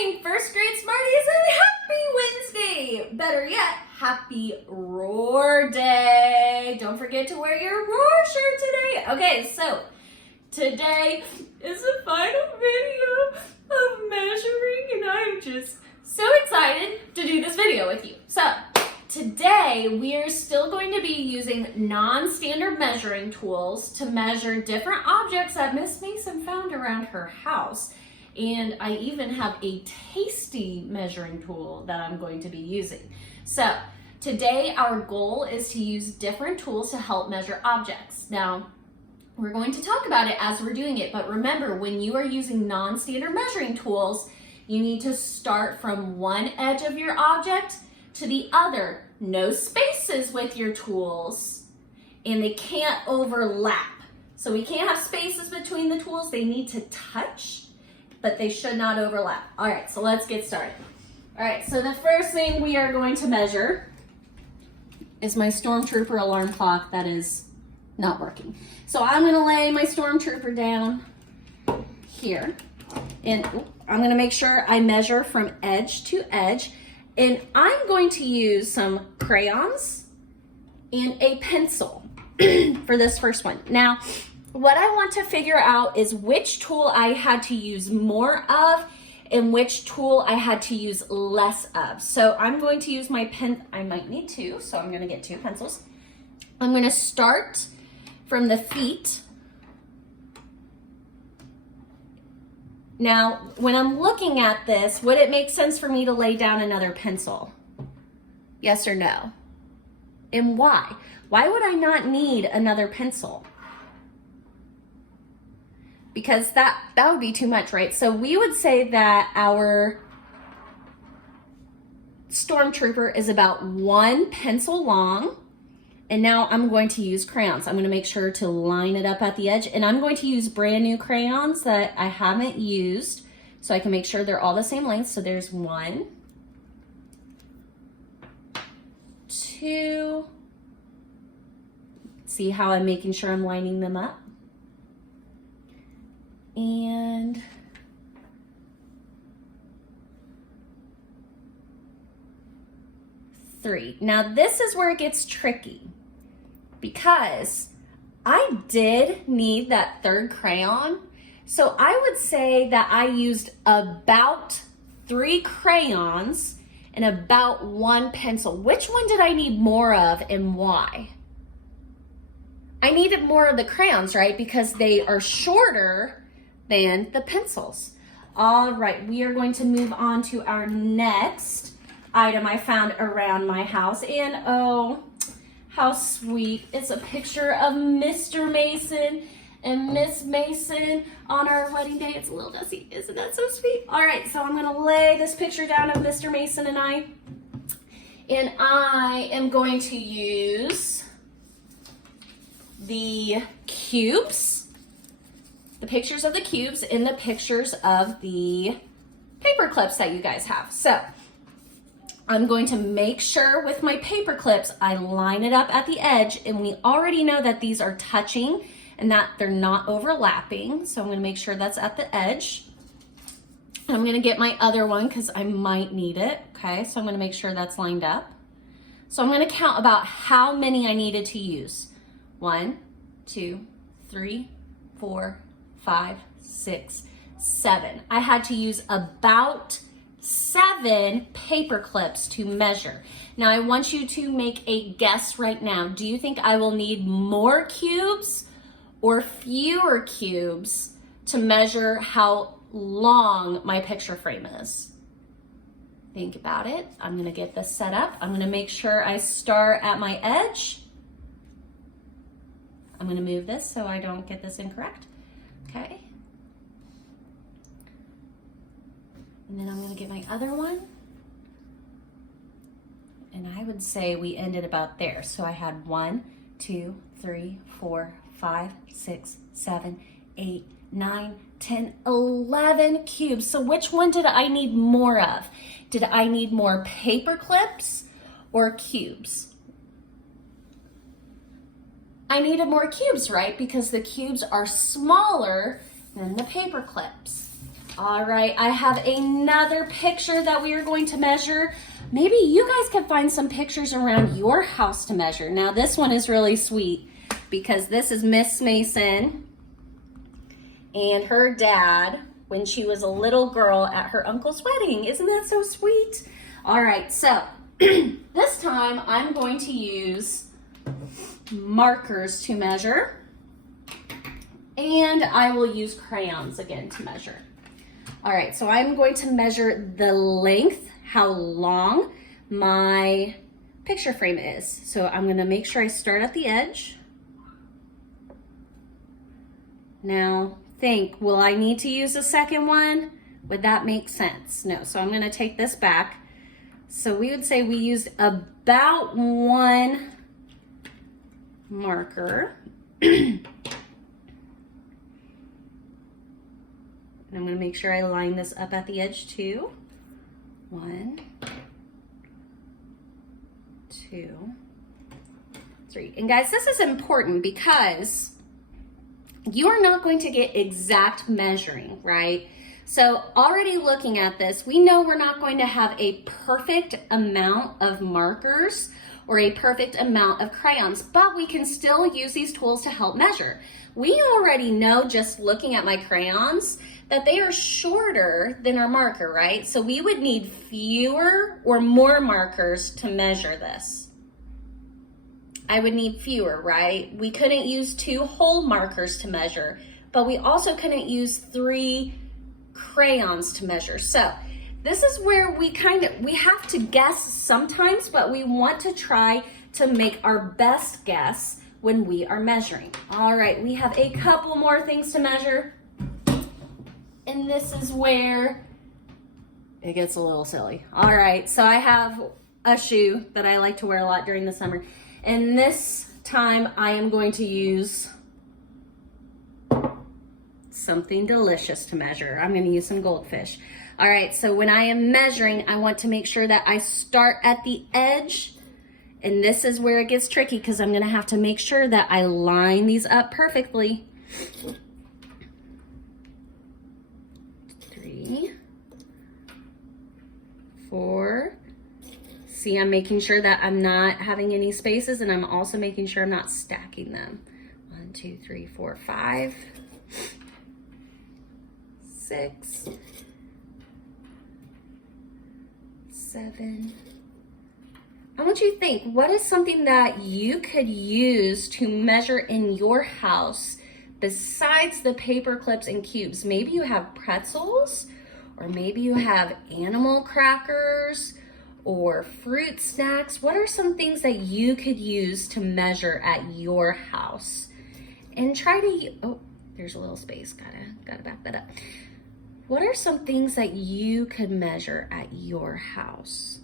morning, first grade Smarties, and happy Wednesday! Better yet, happy Roar Day! Don't forget to wear your Roar shirt today. Okay, so today is the final video of measuring, and I'm just so excited to do this video with you. So today we are still going to be using non-standard measuring tools to measure different objects that Miss Mason found around her house. And I even have a tasty measuring tool that I'm going to be using. So today our goal is to use different tools to help measure objects. Now, we're going to talk about it as we're doing it, but remember, when you are using non-standard measuring tools, you need to start from one edge of your object to the other. No spaces with your tools, and they can't overlap. So we can't have spaces between the tools. They need to touch, but they should not overlap. All right, so let's get started. All right, so the first thing we are going to measure is my Stormtrooper alarm clock that is not working. So I'm gonna lay my Stormtrooper down here, and I'm gonna make sure I measure from edge to edge, and I'm going to use some crayons and a pencil for this first one. Now, what I want to figure out is which tool I had to use more of and which tool I had to use less of. So I'm going to use my pen. I might need two, so I'm going to get two pencils. I'm going to start from the feet. Now, when I'm looking at this, would it make sense for me to lay down another pencil? Yes or no? And why? Why would I not need another pencil? Because that would be too much, right? So we would say that our Stormtrooper is about one pencil long. And now I'm going to use crayons. I'm going to make sure to line it up at the edge. And I'm going to use brand new crayons that I haven't used, so I can make sure they're all the same length. So there's 1, 2. See how I'm making sure I'm lining them up? And 3. Now this is where it gets tricky, because I did need that third crayon. So I would say that I used about 3 crayons and about 1 pencil. Which one did I need more of and why? I needed more of the crayons, right? Because they are shorter than the pencils. All right, we are going to move on to our next item I found around my house. And oh, how sweet. It's a picture of Mr. Mason and Miss Mason on our wedding day. It's a little dusty. Isn't that so sweet? All right, so I'm gonna lay this picture down of Mr. Mason and I am going to use the cubes, the pictures of the cubes and the pictures of the paper clips that you guys have. So I'm going to make sure with my paper clips, I line it up at the edge, and we already know that these are touching and that they're not overlapping. So I'm gonna make sure that's at the edge. I'm gonna get my other one because I might need it. Okay, so I'm gonna make sure that's lined up. So I'm gonna count about how many I needed to use. 1, 2, 3, 4, 5, 6, 7. I had to use about 7 paper clips to measure. Now I want you to make a guess right now. Do you think I will need more cubes or fewer cubes to measure how long my picture frame is? Think about it. I'm gonna get this set up. I'm gonna make sure I start at my edge. I'm gonna move this so I don't get this incorrect. Okay. And then I'm gonna get my other one. And I would say we ended about there. So I had 1, 2, 3, 4, 5, 6, 7, 8, 9, 10, 11 cubes. So which one did I need more of? Did I need more paper clips or cubes? I needed more cubes, right? Because the cubes are smaller than the paper clips. All right, I have another picture that we are going to measure. Maybe you guys can find some pictures around your house to measure. Now this one is really sweet because this is Miss Mason and her dad when she was a little girl at her uncle's wedding. Isn't that so sweet? All right, so this time I'm going to use markers to measure, and I will use crayons again to measure. All right, so I'm going to measure the length, how long my picture frame is. So I'm gonna make sure I start at the edge. Now think, will I need to use a second one? Would that make sense? No, so I'm gonna take this back. So we would say we used about one marker. And I'm gonna make sure I line this up at the edge too. 1, 2, 3. And guys, this is important because you are not going to get exact measuring, right? So already looking at this, we know we're not going to have a perfect amount of markers or a perfect amount of crayons, but we can still use these tools to help measure. We already know, just looking at my crayons, that they are shorter than our marker, right? So we would need fewer or more markers to measure this. I would need fewer, right? We couldn't use 2 whole markers to measure, but we also couldn't use 3 crayons to measure. So this is where we have to guess sometimes, but we want to try to make our best guess when we are measuring. All right, we have a couple more things to measure. And this is where it gets a little silly. All right, so I have a shoe that I like to wear a lot during the summer. And this time I am going to use something delicious to measure. I'm going to use some Goldfish. All right, so when I am measuring, I want to make sure that I start at the edge. And this is where it gets tricky because I'm going to have to make sure that I line these up perfectly. 3, 4. See, I'm making sure that I'm not having any spaces, and I'm also making sure I'm not stacking them. 1, 2, 3, 4, 5, 6, 7. I want you to think, what is something that you could use to measure in your house besides the paper clips and cubes? Maybe you have pretzels, or maybe you have animal crackers, or fruit snacks. What are some things that you could use to measure at your house? And try to, oh, there's a little space, gotta back that up. What are some things that you could measure at your house?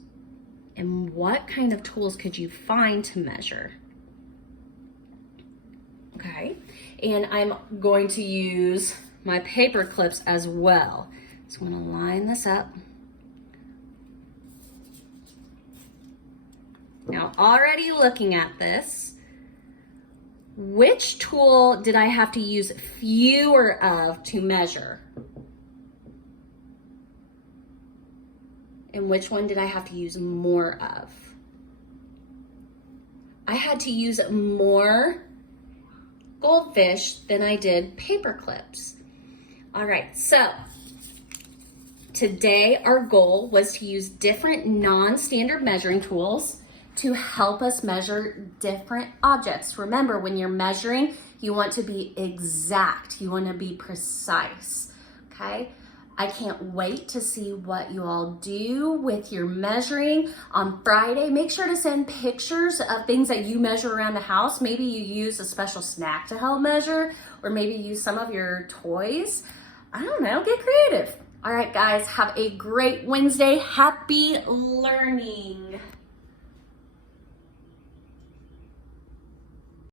And what kind of tools could you find to measure? Okay, and I'm going to use my paper clips as well. So I'm gonna line this up. Now, already looking at this, which tool did I have to use fewer of to measure? And which one did I have to use more of? I had to use more Goldfish than I did paper clips. All right, so today our goal was to use different non-standard measuring tools to help us measure different objects. Remember, when you're measuring, you want to be exact. You want to be precise, okay? I can't wait to see what you all do with your measuring on Friday. Make sure to send pictures of things that you measure around the house. Maybe you use a special snack to help measure, or maybe use some of your toys. I don't know, get creative. All right, guys, have a great Wednesday. Happy learning.